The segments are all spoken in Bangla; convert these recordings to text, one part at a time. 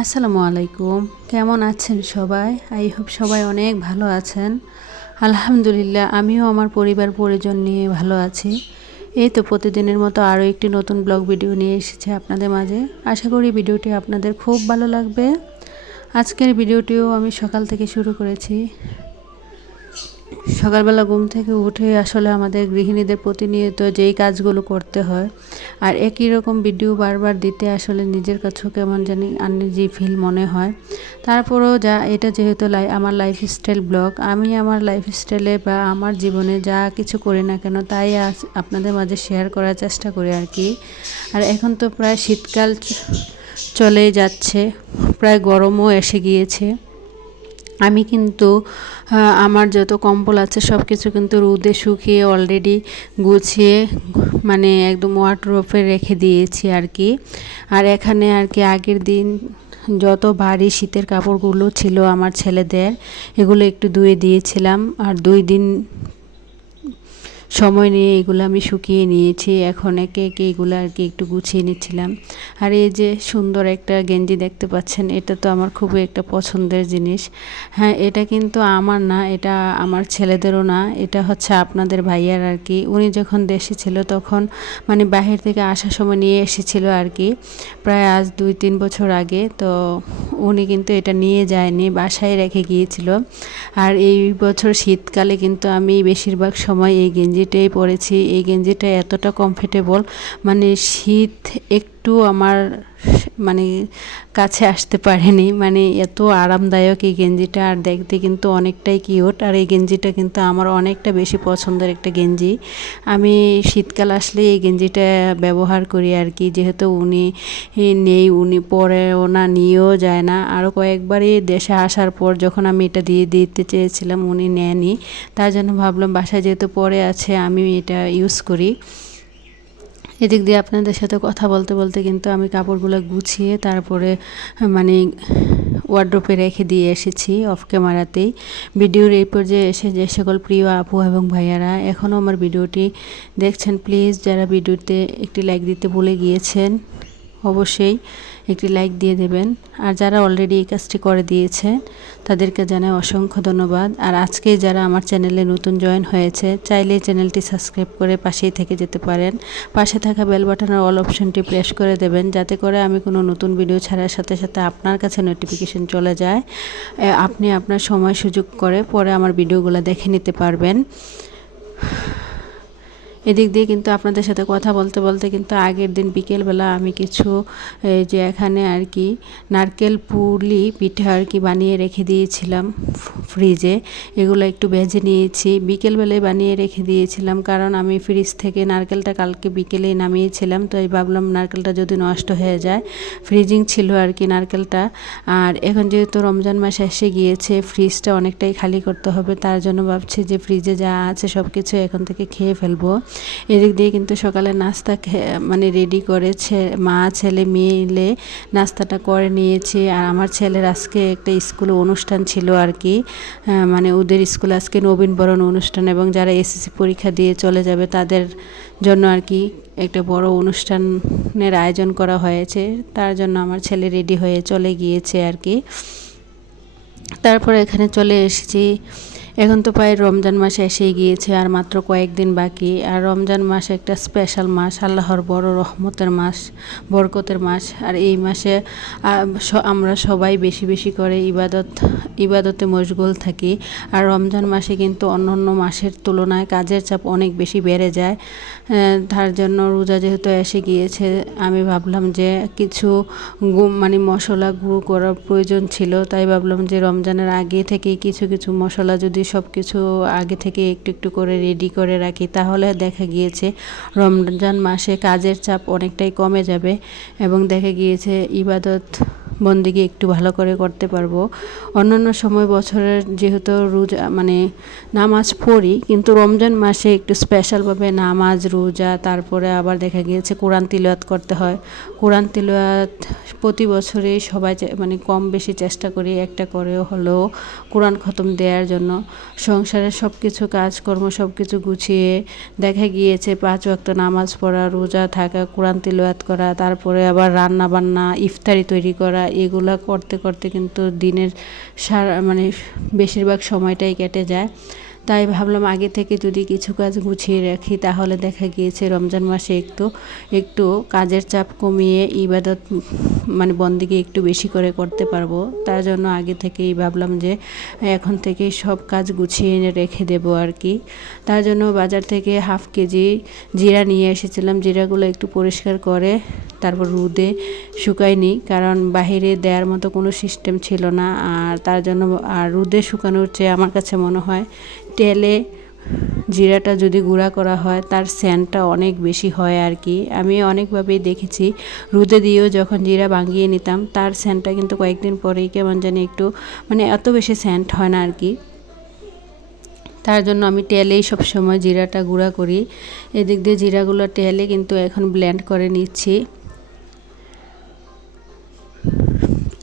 আসসালামু আলাইকুম। কেমন আছেন সবাই? আই হোপ সবাই অনেক ভালো আছেন। আলহামদুলিল্লাহ, আমিও আমার পরিবার পরিজন নিয়ে ভালো আছি। এই তো প্রতিদিনের মতো আরও একটি নতুন ব্লগ ভিডিও নিয়ে এসেছে আপনাদের মাঝে। আশা করি ভিডিওটি আপনাদের খুব ভালো লাগবে। আজকের ভিডিওটিও আমি সকাল থেকে শুরু করেছি। সকালবেলা ঘুম থেকে উঠে আসলে আমাদের গৃহিণীদের প্রতিনিয়ত যেই কাজগুলো করতে হয়, আর একই রকম ভিডিও বারবার দিতে আসলে নিজের কাছেও কেমন জানি আনইজি ফিল মনে হয়। তারপরেও যা, এটা যেহেতু লাই, আমার লাইফস্টাইল ব্লগ আমি আমার লাইফস্টাইলে বা আমার জীবনে যা কিছু করি না কেন, তাই আপনাদের মাঝে শেয়ার করার চেষ্টা করি আর কি। আর এখন তো প্রায় শীতকাল চলে যাচ্ছে, প্রায় গরমও এসে গিয়েছে। আমি কিন্তু আমার যত কম্বল আছে সব কিছু কিন্তু রোদে শুকিয়ে অলরেডি গুছিয়ে মানে একদম ওয়ার্ড্রোপে রেখে দিয়েছি আর কি। আর এখানে আর কি আগের দিন যত ভারী শীতের কাপড়গুলো ছিল আমার ছেলেদের, এগুলো একটু ধুয়ে দিয়েছিলাম। আর দুই দিন সময় নিয়ে এগুলো আমি শুকিয়ে নিয়েছি। এখন একে একে এগুলো আর কি একটু গুছিয়ে নিচ্ছিলাম। আর এই যে সুন্দর একটা গেঞ্জি দেখতে পাচ্ছেন, এটা তো আমার খুবই একটা পছন্দের জিনিস। হ্যাঁ এটা কিন্তু আমার না, এটা আমার ছেলেদেরও না, এটা হচ্ছে আপনাদের ভাইয়ার আর কি। উনি যখন দেশে ছিল তখন মানে বাহির থেকে আসার সময় নিয়ে এসেছিল আর কি, প্রায় আজ দুই তিন বছর আগে। তো উনি কিন্তু এটা নিয়ে যায়নি, বাসায় রেখে গিয়েছিল। আর এই বছর শীতকালে কিন্তু আমি বেশিরভাগ সময় এই গেঞ্জি গেঞ্জিটাই পরেছি এই গেঞ্জিটা এতটা কমফোর্টেবল মানে শীত একটু আমার মানে কাছে আসতে পারেনি। মানে এত আরামদায়ক এই গেঞ্জিটা, আর দেখতে কিন্তু অনেকটাই কিউট। আর এই গেঞ্জিটা কিন্তু আমার অনেকটা বেশি পছন্দের একটা গেঞ্জি। আমি শীতকাল আসলে এই গেঞ্জিটা ব্যবহার করি আর কি। যেহেতু উনি নেই, উনি পরে ওনা নিয়েও যায় না। আরও কয়েকবারই দেশে আসার পর যখন আমি এটা দিয়ে দিতে চেয়েছিলাম, উনি নেয়নি। তার জন্য ভাবলাম, বাসায় যেহেতু পরে আছে, আমি এটা ইউজ করি। এদিক দিয়ে আপনাদের সাথে কথা বলতে বলতে কিন্তু আমি কাপড়গুলো গুছিয়ে তারপরে মানে ওয়ার্ড্রোপে রেখে দিয়ে এসেছি অফ ক্যামেরাতেই ভিডিওর এই পর্যায়ে এসে যে সকল প্রিয় আপু এবং ভাইয়ারা, এখনও আমার ভিডিওটি দেখছেন প্লিজ যারা ভিডিওতে একটি লাইক দিতে ভুলে গিয়েছেন অবশ্যই একটি লাইক দিয়ে দেবেন। আর যারা অলরেডি এই কাজটি করে দিয়েছে তাদেরকে জানাই অসংখ্য ধন্যবাদ। আর আজকে যারা আমার চ্যানেলে নতুন জয়েন হয়েছে, চাইলে চ্যানেলটি সাবস্ক্রাইব করে পাশেই থেকে যেতে পারেন। পাশে থাকা বেল বাটনের অল অপশনটি প্রেস করে দেবেন, যাতে করে আমি কোনো নতুন ভিডিও ছাড়ার সাথে সাথে আপনার কাছে নোটিফিকেশন চলে যায়। আপনি আপনার সময় সুযোগ করে পরে আমার ভিডিওগুলো দেখে নিতে পারবেন। এদিক দিয়ে কিন্তু আপনাদের সাথে কথা বলতে বলতে কিন্তু আগের দিন বিকেলবেলা আমি কিছু এই যে এখানে আর কি নারকেল পুলি পিঠা আর কি বানিয়ে রেখে দিয়েছিলাম ফ্রিজে। এগুলো একটু ভেজে নিয়েছি। বিকেলবেলায় বানিয়ে রেখে দিয়েছিলাম কারণ আমি ফ্রিজ থেকে নারকেলটা কালকে বিকেলেই নামিয়েছিলাম, তো এই ভাবলাম নারকেলটা যদি নষ্ট হয়ে যায়, ফ্রিজিং ছিল আর কি নারকেলটা। আর এখন যেহেতু রমজান মাস এসে গিয়েছে, ফ্রিজটা অনেকটাই খালি করতে হবে, তার জন্য ভাবছি যে ফ্রিজে যা আছে সব কিছু এখন থেকে খেয়ে ফেলব। এদিক দিয়ে কিন্তু সকালে নাস্তা মানে রেডি করেছে মা, ছেলে মিলে নাস্তাটা করে নিয়েছি। আর আমার ছেলের আজকে একটা স্কুলে অনুষ্ঠান ছিল আর কি। মানে ওদের স্কুলে আজকে নবীনবরণ অনুষ্ঠান এবং যারা এসএসসি পরীক্ষা দিয়ে চলে যাবে তাদের জন্য আর কি একটা বড় অনুষ্ঠানের আয়োজন করা হয়েছে। তার জন্য আমার ছেলে রেডি হয়ে চলে গিয়েছে আর কি। তারপরে এখানে চলে এসেছি। এখন তো প্রায় রমজান মাস এসেই গিয়েছে আর মাত্র কয়েকদিন বাকি। আর রমজান মাস একটা স্পেশাল মাস, আল্লাহর বড় রহমতের মাস, বরকতের মাস। আর এই মাসে আমরা সবাই বেশি বেশি করে ইবাদত, ইবাদতে মশগুল থাকি। আর রমজান মাসে কিন্তু অন্য অন্য মাসের তুলনায় কাজের চাপ অনেক বেশি বেড়ে যায়। তার জন্য রোজা যেহেতু এসে গিয়েছে, আমি ভাবলাম যে কিছু মানে মশলা গুঁড়ো করার প্রয়োজন ছিল। তাই ভাবলাম যে রমজানের আগে থেকেই কিছু কিছু মশলা যদি সব কিছু আগে থেকে একটু একটু করে রেডি করে রাখি, তাহলে দেখা গিয়েছে রমজান মাসে কাজের চাপ অনেকটাই কমে যাবে এবং দেখা গিয়েছে ইবাদত বন্দিকে একটু ভালো করে করতে পারব। অন্যান্য সময় বছরের যেহেতু রোজা মানে নামাজ পড়ি, কিন্তু রমজান মাসে একটু স্পেশালভাবে নামাজ, রোজা, তারপরে আবার দেখা গিয়েছে কোরআন তিলওয়াত করতে হয়। কোরআন তিলওয়াত প্রতি বছরে সবাই মানে কম বেশি চেষ্টা করি একটা করেও হলেও কোরআন খতম দেওয়ার জন্য। সংসারের সব কিছু কাজকর্ম সব কিছু গুছিয়ে দেখা গিয়েছে পাঁচ ওয়াক্ত নামাজ পড়া, রোজা থাকা, কোরআন তিলওয়াত করা, তারপরে আবার রান্না বান্না ইফতারি তৈরি করা এগুলা করতে করতে কিন্তু দিনের সারা মানে বেশিরভাগ সময়টাই কেটে যায়। তাই ভাবলাম আগে থেকে যদি কিছু কাজ গুছিয়ে রাখি, তাহলে দেখা গিয়েছে রমজান মাসে একটু একটু কাজের চাপ কমিয়ে ইবাদত মানে বন্দিকে একটু বেশি করে করতে পারব। তার জন্য আগে থেকেই ভাবলাম যে এখন থেকে সব কাজ গুছিয়ে রেখে দেব আর কি। তার জন্য বাজার থেকে হাফ কেজি জিরা নিয়ে এসেছিলাম। জিরাগুলো একটু পরিষ্কার করে তারপর রুদে শুকায়নি কারণ বাহিরে দেওয়ার মতো কোনো সিস্টেম ছিল না। আর তার জন্য, আর রুদে শুকানোর চেয়ে আমার কাছে মনে হয় তেলে জিরাটা যদি গুঁড়া করা হয়, তার স্যানটা অনেক বেশি হয় আর কি। আমি অনেকভাবেই দেখেছি। রুদে দিয়েও যখন জিরা ভাঙিয়ে নিতাম, তার স্যানটা কিন্তু কয়েকদিন পরেই কেমন জানি একটু মানে এত বেশি স্যান্ট হয় না আর কি। তার জন্য আমি তেলেই সবসময় জিরাটা গুঁড়া করি। এদিক দিয়ে জিরাগুলো তেলে কিন্তু এখন ব্লেন্ড করে নিচ্ছি।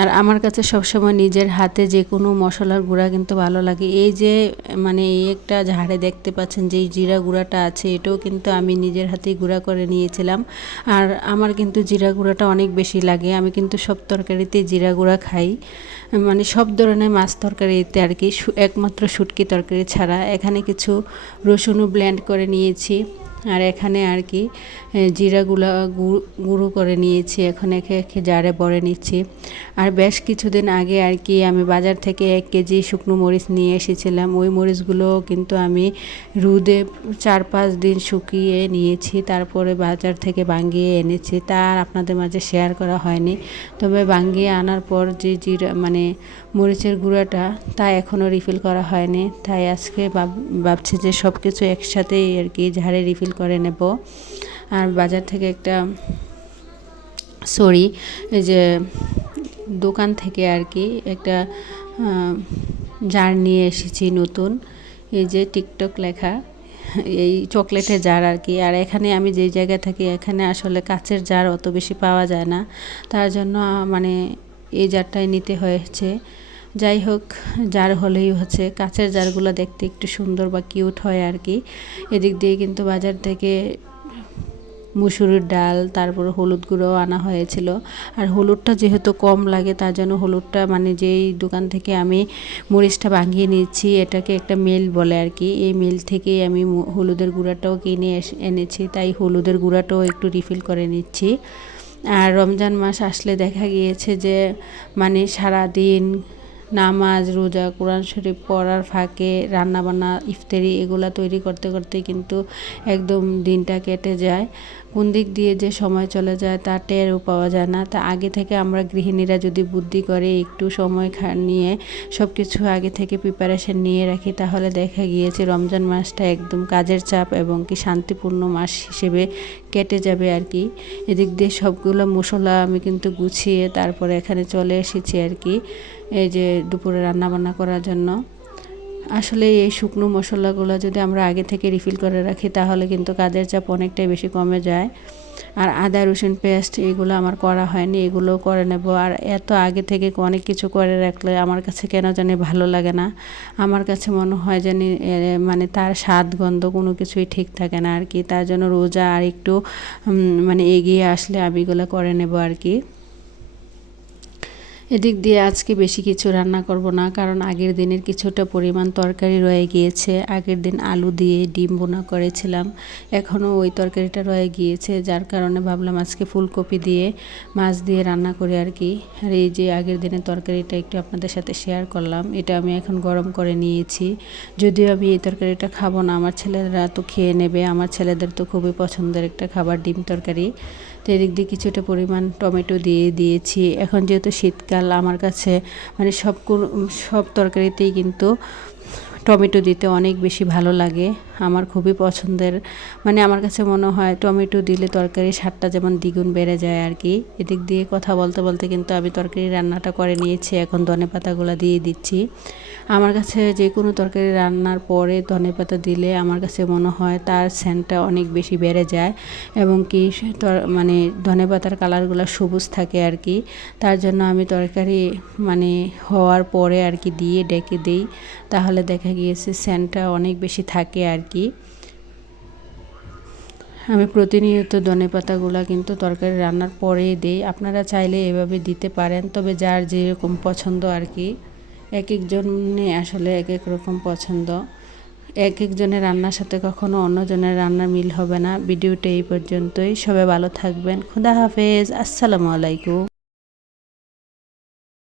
আর আমার কাছে সবসময় নিজের হাতে যে কোনো মশলার গুঁড়া কিন্তু ভালো লাগে। এই যে মানে এই একটা ঝাড়ে দেখতে পাচ্ছেন যে জিরা গুঁড়াটা আছে, এটাও কিন্তু আমি নিজের হাতেই গুঁড়া করে নিয়েছিলাম। আর আমার কিন্তু জিরা গুঁড়াটা অনেক বেশি লাগে। আমি কিন্তু সব তরকারিতে জিরা গুঁড়া খাই। মানে সব ধরনের মাছ তরকারিতে আর কি একমাত্র শুটকি তরকারি ছাড়া। এখানে কিছু রসুনও ব্লেন্ড করে নিয়েছি। আর এখানে আর কি জিরাগুলা গুঁড়ো করে নিয়েছি, এখন একে একে জারে বড়ে নিচ্ছি। আর বেশ কিছুদিন আগে আর কি আমি বাজার থেকে এক কেজি শুকনো মরিচ নিয়ে এসেছিলাম। ওই মরিচগুলো কিন্তু আমি রুদে চার পাঁচ দিন শুকিয়ে নিয়েছি, তারপরে বাজার থেকে বাঙ্গিয়ে এনেছি। তার আপনাদের মাঝে শেয়ার করা হয়নি। তবে বাঙ্গিয়ে আনার পর যে জিরা মানে মরিচের গুঁড়াটা, তা এখনও রিফিল করা হয়নি। তাই আজকে ভাবছি যে সব কিছু একসাথেই আর কি ঝাড়ে রিফিল করে নেব। আর বাজার থেকে একটা সরি যে দোকান থেকে আর কি একটা জার নিয়ে এসেছি নতুন। এই যে টিকটক লেখা, এই চকলেটের জার আর কি। আর এখানে আমি যেই জায়গায় থাকি, এখানে আসলে কাচের জার অত বেশি পাওয়া যায় না। তার জন্য মানে এই জারটাই নিতে হয়েছে। যাই হোক, জার হলেই হচ্ছে। কাচের জারগুলো দেখতে একটু সুন্দর বা কিউট হয় আর কি। এদিক দিয়ে কিন্তু বাজার থেকে মুসুরির ডাল, তারপর হলুদ গুঁড়োও আনা হয়েছিল। আর হলুদটা যেহেতু কম লাগে, তার জন্য হলুদটা মানে যেই দোকান থেকে আমি মরিচটা ভাঙিয়ে নিচ্ছি, এটাকে একটা মিল বলে আর কি। এই মিল থেকেই আমি হলুদের গুঁড়াটাও কিনে এনেছি। তাই হলুদের গুঁড়াটাও একটু রিফিল করে নিচ্ছি। আর রমজান মাস আসলে দেখা গিয়েছে যে মানে সারা দিন নামাজ, রোজা, কোরআন শরীফ পড়ার ফাঁকে রান্নাবান্না, ইফতারি এগুলো তৈরি করতে করতে কিন্তু একদম দিনটা কেটে যায়। কোন দিক দিয়ে যে সময় চলে যায় তা টেরও পাওয়া যায় না। তা আগে থেকে আমরা গৃহিণীরা যদি বুদ্ধি করে, একটু সময় নিয়ে সব কিছু আগে থেকে প্রিপারেশন নিয়ে রাখি, তাহলে দেখা গিয়েছে রমজান মাসটা একদম কাজের চাপ এবং কি শান্তিপূর্ণ মাস হিসেবে কেটে যাবে আর কি। এদিক দিয়ে সবগুলো মশলা আমি কিন্তু গুছিয়ে তারপরে এখানে চলে এসেছি আর কি, এই যে দুপুরে রান্না বান্না করার জন্য। আসলে এই শুকনো মশলাগুলো যদি আমরা আগে থেকে রিফিল করে রাখি, তাহলে কিন্তু কাজের চাপ অনেকটাই বেশি কমে যায়। আর আদা, রসুন, পেস্ট এগুলো আমার করা হয়নি, এগুলোও করে নেব। আর এত আগে থেকে অনেক কিছু করে রাখলে আমার কাছে কেন জানি ভালো লাগে না। আমার কাছে মনে হয় জানি মানে তার স্বাদ, গন্ধ কোনো কিছুই ঠিক থাকে না আর কি। তার জন্য রোজা আর একটু মানে এগিয়ে আসলে আমি এগুলো করে নেব আর কি। এদিক দিয়ে আজকে বেশি কিছু রান্না করব না, কারণ আগের দিনের কিছুটা পরিমাণ তরকারি রয়ে গিয়েছে। আগের দিন আলু দিয়ে ডিম বোনা করেছিলাম, এখনও ওই তরকারিটা রয়ে গিয়েছে, যার কারণে ভাবলাম আজকে ফুলকপি দিয়ে, মাছ দিয়ে রান্না করি আর কি। আর এই যে আগের দিনের তরকারিটা একটু আপনাদের সাথে শেয়ার করলাম, এটা আমি এখন গরম করে নিয়েছি। যদিও আমি এই তরকারিটা খাব না, আমার ছেলেরা তো খেয়ে নেবে, আমার ছেলেদের তো খুবই পছন্দের একটা খাবার ডিম তরকারি। এদিক দিয়ে কিছুটা পরিমাণ টমেটো দিয়ে দিয়েছি। এখন যেহেতু শীতকাল, আমার কাছে মানে সব সব তরকারিতেই কিন্তু টমেটো দিতে অনেক বেশি ভালো লাগে। আমার খুবই পছন্দের। মানে আমার কাছে মনে হয় টমেটো দিলে তরকারির স্বাদটা যেমন দ্বিগুণ বেড়ে যায় আর কি এদিক দিয়ে কথা বলতে বলতে কিন্তু আমি তরকারি রান্নাটা করে নিয়েছি। এখন ধনে পাতাগুলো দিয়ে দিচ্ছি। আমার কাছে যে কোনো তরকারি রান্নার পরে ধনে পাতা দিলে আমার কাছে মনে হয় তার সেন্টটা অনেক বেশি বেড়ে যায় এবং কি মানে ধনে পাতার কালারগুলো সবুজ থাকে আর কি তার জন্য আমি তরকারি মানে হওয়ার পরে আর কি দিয়ে ডেকে দিই। তাহলে দেখা গিয়েছে সেন্টটা অনেক বেশি থাকে আর কি। আমি প্রতিনিয়ত ধনে পাতাগুলো কিন্তু তরকারি রান্নার পরেই দিই। আপনারা চাইলে এভাবে দিতে পারেন, তবে যার যেরকম পছন্দ আর কি। এক একজনে আসলে এক এক রকম পছন্দ। এক একজনের রান্নার সাথে কখনো অন্যজনের রান্নার মিল হবে না। ভিডিওটা এই পর্যন্তই। সবাই ভালো থাকবেন। খুদা হাফেজ। আসসালামু আলাইকুম।